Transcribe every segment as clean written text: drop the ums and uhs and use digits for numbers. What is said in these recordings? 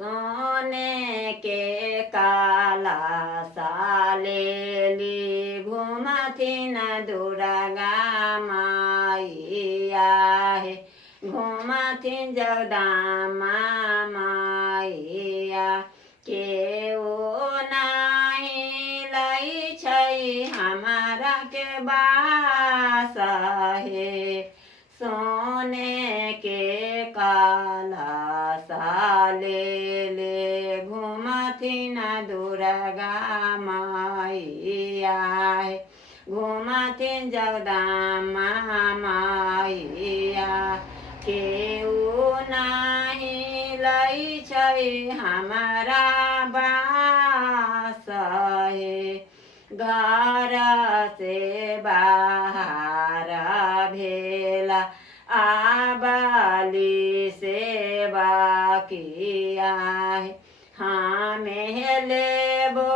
सोने के काला सालेली घुमथिन दुर्गा मैया हे घुमथिन जगदम्बा मैया केहू नाही लै छै हमारा के बास हे सोने के काला सालेले घुमथिन दुर्गा मैया हे घुमथिन जगदम्बा मैया केहू नाही लै छै हमारा बास हे घर से बाहर भेला आबाली सेवा किया है हमें लेबो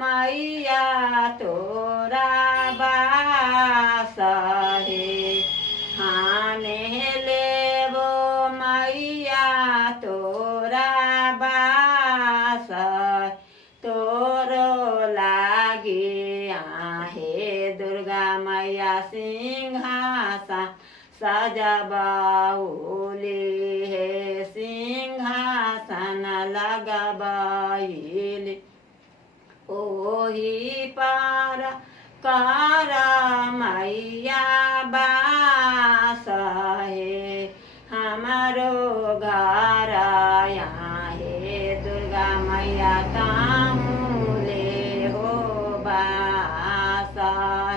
मैया तोरा बास हे हमें लेबो मैया तोरा बास तोरो लागी आहे दुर्गा मैया सिंहासन सजबाउली हे सिंहासन लगबाइली ओही पार कर मैया बास हे हमारो घर यहाँ हे दुर्गा मैया ताहूँ ले हो बास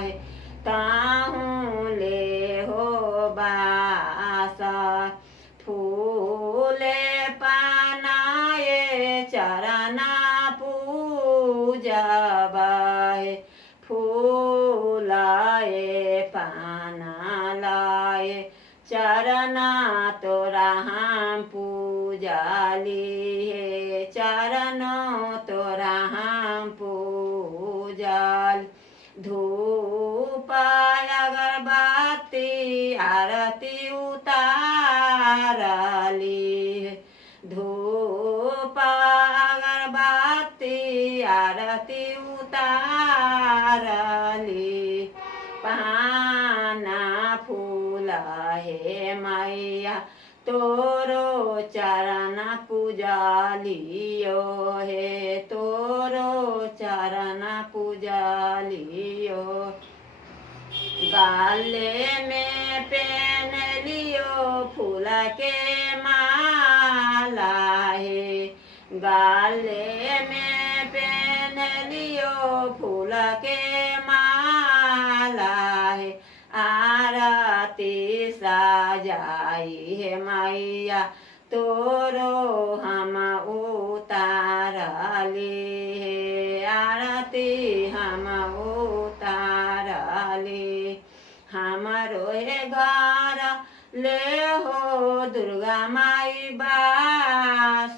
हे ताहूँ ले हो बास फूले पानाए चरना पूजब हे फूलाए पाना लाए चरना तोरा हम पूजाली हे चरणो तोरा हम पूजल धूप अगरबत्ती आरती उतारली धूप अगरबत्ती आरती उतारली पाना फूल हे मैया तोरो चरण पूजालियो हे तोरो चरण पूजालियो गाले में पहन लियो फूल के माला हे गाले में पहन लियो फूल के माला हे आरती सजाई हे मैया तोरो हम उतारली हे आरती हम उतारली हमारो हे घर ले हो दुर्गा माई बास